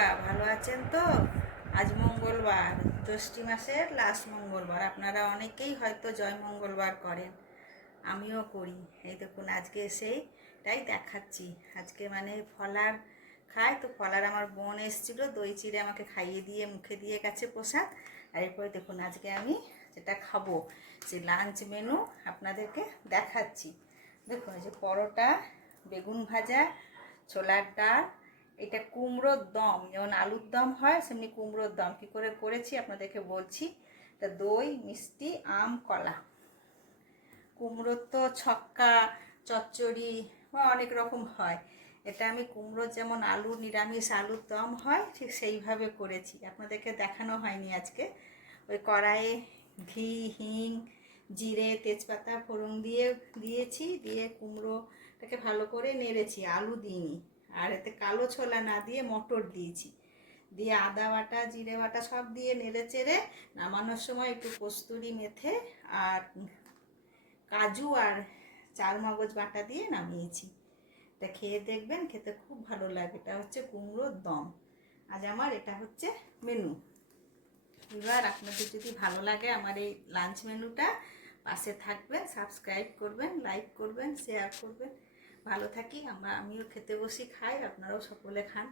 বন্ধুরা, ভালো আছেন তো? আজ মঙ্গলবার, জ্যৈষ্ঠী মাসের লাস্ট মঙ্গলবার। আপনারা অনেকেই হয়তো জয় মঙ্গলবার করেন, আমিও করি। এই দেখুন, আজকে সেইটাই দেখাচ্ছি। আজকে মানে ফলার খাই তো, ফলার আমার বোন এসেছিলো, দই চিড়ে আমাকে খাইয়ে দিয়ে মুখে দিয়ে গেছে প্রসাদ। আর এরপরে দেখুন, আজকে আমি যেটা খাবো সেই লাঞ্চ মেনু আপনাদেরকে দেখাচ্ছি। দেখুন, এই যে পরোটা, বেগুন ভাজা, ছোলার ডাল, এটা কুমড়োর দম, যেমন আলুর দম হয় সেমনি কুমড়োর দম কী করে করেছি আপনাদেরকে বলছি। তা দই, মিষ্টি, আম, কলা। কুমড়োর তো ছক্কা, চচ্চড়ি বা অনেক রকম হয়। এটা আমি কুমড়োর যেমন আলু নিরামিষ আলুর দম হয় ঠিক সেইভাবে করেছি, আপনাদেরকে দেখানো হয়নি আজকে। ওই কড়াইয়ে ঘি, হিং, জিরে, তেজপাতা ফোড়ন দিয়েছি, দিয়ে কুমড়োটাকে ভালো করে নেড়েছি, আলু দিইনি। আর এতে কালো ছোলা না দিয়ে মটর দিয়েছি, দিয়ে আদা বাটা, জিরে বাটা সব দিয়ে নেড়ে চেড়ে নামানোর সময় একটু কস্তুরি মেথে আর কাজু আর চারমগজ বাটা দিয়ে নামিয়েছি। এটা খেয়ে দেখবেন, খেতে খুব ভালো লাগে। এটা হচ্ছে কুমড়োর দম। আজ আমার এটা হচ্ছে মেনু। এবার আপনাদের যদি ভালো লাগে আমার এই লাঞ্চ মেনুটা, পাশে থাকবেন, সাবস্ক্রাইব করবেন, লাইক করবেন, শেয়ার করবেন। ভালো থাকি, আমিও খেতে বসি, খাই, আপনারাও সকলে খান।